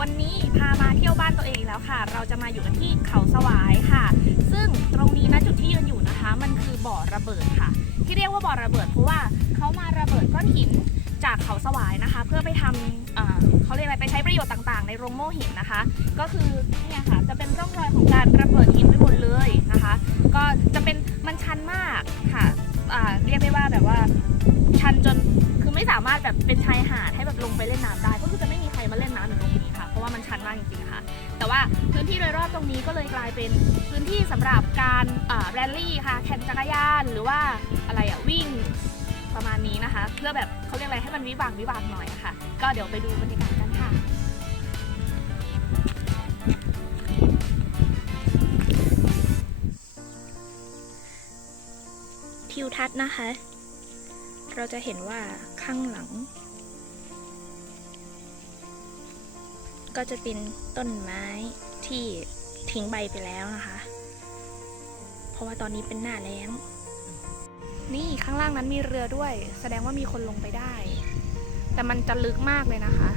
วันนี้พามาเที่ยวบ้านตัวเองแล้วค่ะ เราจะมาอยู่กันที่เขาสวายค่ะ ซึ่งตรงนี้นะจุดที่ยืนอยู่นะคะ มันคือบ่อระเบิดค่ะ ที่เรียกว่าบ่อระเบิดเพราะว่าเขามาระเบิดก้อนหินจากเขาสวายนะคะ เพื่อไปทำเเขาเรียกอะไรไปใช้ประโยชน์ต่างๆ ในโรงโม่หินนะคะ ก็คือเนี่ยค่ะจะเป็นร่องรอยของการระเบิดหินไปหมดเลยนะคะ ก็จะเป็นมันชันมากค่ะเรียกได้ว่าแบบว่าชันจนคือไม่สามารถแบบเป็นชายหาดให้แบบลงไปเล่นน้ำได้ ว่ามันชันมากจริงๆค่ะ แต่ว่าพื้นที่โดยรอบตรงนี้ก็เลยกลายเป็นพื้นที่สำหรับการแรลลี่ค่ะ แข่งจักรยานหรือว่าอะไรอะวิ่งประมาณนี้นะคะ เพื่อแบบเขาเรียกอะไรให้มันวิบากวิบากหน่อยะค่ะ ก็เดี๋ยวไปดูบรรยากาศกันค่ะทิวทัศน์นะคะ เราจะเห็นว่าข้างหลัง ก็จะเป็นต้นไม้ที่ทิ้งใบไปแล้วนะคะ เพราะว่าตอนนี้เป็นหน้าแล้ง นี่ข้างล่างนั้นมีเรือด้วย แสดงว่ามีคนลงไปได้ แต่มันจะลึกมากเลยนะคะ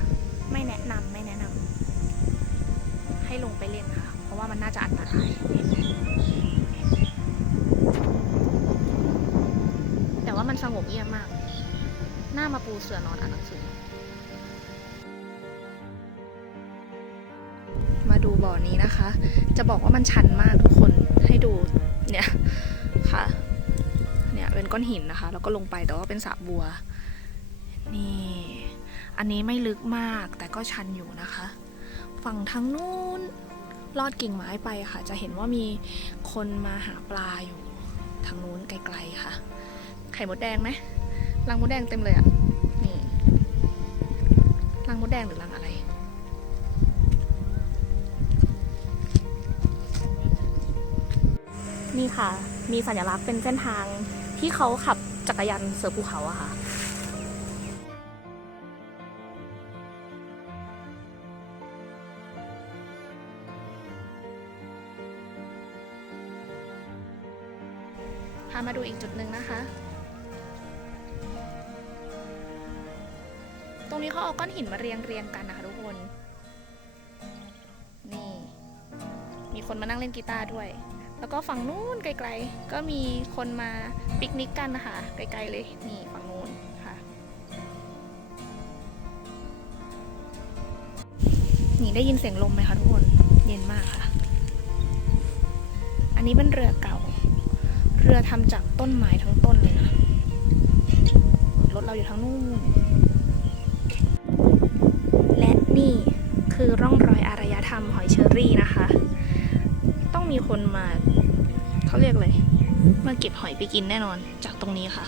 ไม่แนะนำไม่แนะนำให้ลงไปเล่นค่ะ เพราะว่ามันน่าจะอันตรายแต่ว่ามันสงบเงียบมาก หน้ามาปูเสือนอนอ่านหนังสือ ดูบ่อนี้นะคะ จะบอกว่ามันชันมากทุกคนให้ดูเนี่ยค่ะ เนี่ยเป็นก้อนหินนะคะ แล้วก็ลงไปแต่ว่าเป็นสระบัว นี่ อันนี้ไม่ลึกมากแต่ก็ชันอยู่นะคะ ฝั่งทางนู้นลอดกิ่งไม้ไปค่ะ จะเห็นว่ามีคนมาหาปลาอยู่ทางนู้นไกลๆค่ะ ไข่มดแดงไหมรังมดแดงเต็มเลยอะ่ะ นี่ รังมดแดงหรือรังอะไร นี่ค่ะ มีสัญลักษณ์เป็นเส้นทางที่เขาขับจักรยานเสือภูเขาอะค่ะพามาดูอีกจุดหนึ่งนะคะ ตรงนี้เขาเอาก้อนหินมาเรียงเรียงกันนะคะทุกคน นี่ มีคนมานั่งเล่นกีตาร์ด้วย แล้วก็ฝั่งนู้นไกล ๆ ก็มีคนมาปิกนิกกันนะคะไกล ๆ เลยนี่ฝั่งนู้นค่ะ นี่ได้ยินเสียงลมไหมคะทุกคนเย็นมากค่ะ อันนี้เป็นเรือเก่า เรือทำจากต้นไม้ทั้งต้นเลยนะรถเราอยู่ทางนู่นและนี่คือร่องรอยอารยธรรมหอยเชอรี่นะคะ ต้องมีคนมา เขาเรียกเลยมาเก็บหอยไปกินแน่นอนจากตรงนี้ค่ะ